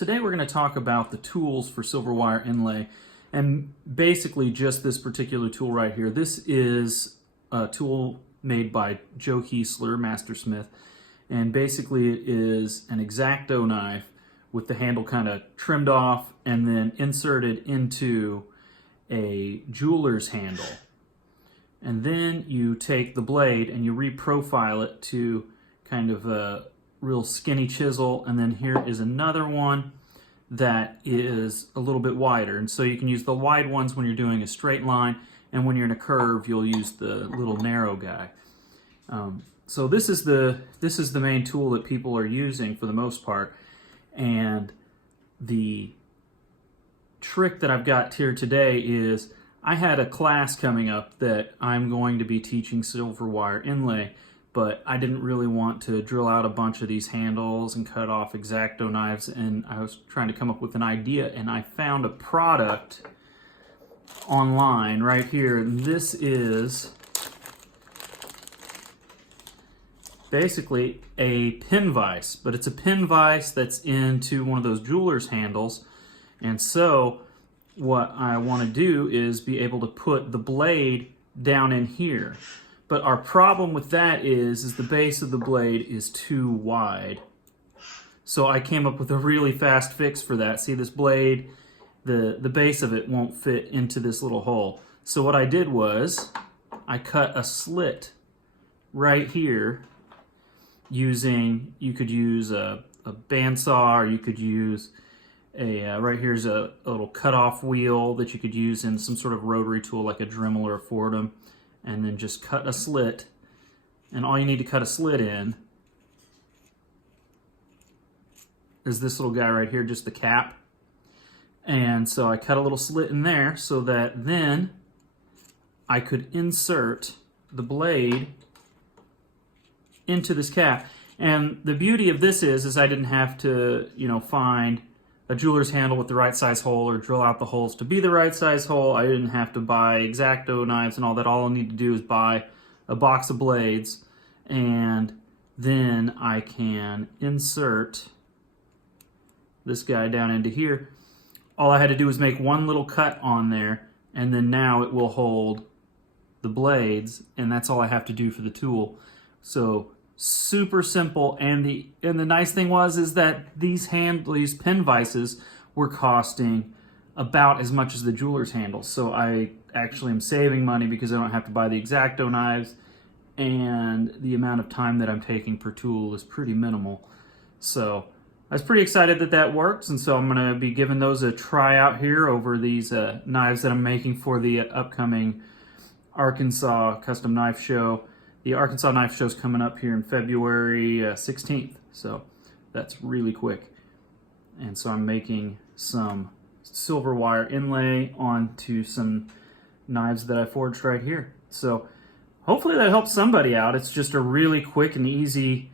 Today we're going to talk about the tools for silver wire inlay, and basically just this particular tool right here. This is a tool made by Joe Keeslar, Master Smith, and basically it is an X-Acto knife with the handle kind of trimmed off and then inserted into a jeweler's handle. And then you take the blade and you reprofile it to kind of a real skinny chisel, and then here is another one that is a little bit wider, and so you can use the wide ones when you're doing a straight line, and when you're in a curve you'll use the little narrow guy. So this is the main tool that people are using for the most part, and the trick that I've got here today is I had a class coming up that I'm going to be teaching silver wire inlay, but I didn't really want to drill out a bunch of these handles and cut off X-Acto knives, and I was trying to come up with an idea, and I found a product online right here. This is basically a pin vise, but it's a pin vise that's into one of those jeweler's handles, and so what I want to do is be able to put the blade down in here. But our problem with that is the base of the blade is too wide. So I came up with a really fast fix for that. See, this blade, the base of it won't fit into this little hole. So what I did was I cut a slit right here using, you could use a bandsaw, or you could use right here's a little cutoff wheel that you could use in some sort of rotary tool like a Dremel or a Fordham, and then just cut a slit. And all you need to cut a slit in is this little guy right here, just the cap. And so I cut a little slit in there so that then I could insert the blade into this cap. And the beauty of this is I didn't have to, find a jeweler's handle with the right size hole or drill out the holes to be the right size hole. I didn't have to buy X-Acto knives and all that. All I need to do is buy a box of blades, and then I can insert this guy down into here. All I had to do was make one little cut on there, and then now it will hold the blades, and that's all I have to do for the tool. So super simple, and the nice thing is that these pin vises were costing about as much as the jeweler's handles. So I actually am saving money because I don't have to buy the X-Acto knives, and the amount of time that I'm taking per tool is pretty minimal. So I was pretty excited that that works, and so I'm going to be giving those a try out here over these knives that I'm making for the upcoming Arkansas Custom Knife Show. The Arkansas Knife Show is coming up here in February 16th, so that's really quick. And so I'm making some silver wire inlay onto some knives that I forged right here. So hopefully that helps somebody out. It's just a really quick and easy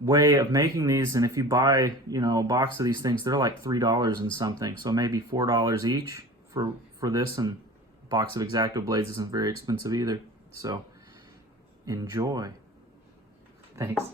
way of making these, and if you buy, a box of these things, they're like $3 and something, so maybe $4 each for this, and a box of X-Acto blades isn't very expensive either. So enjoy. Thanks.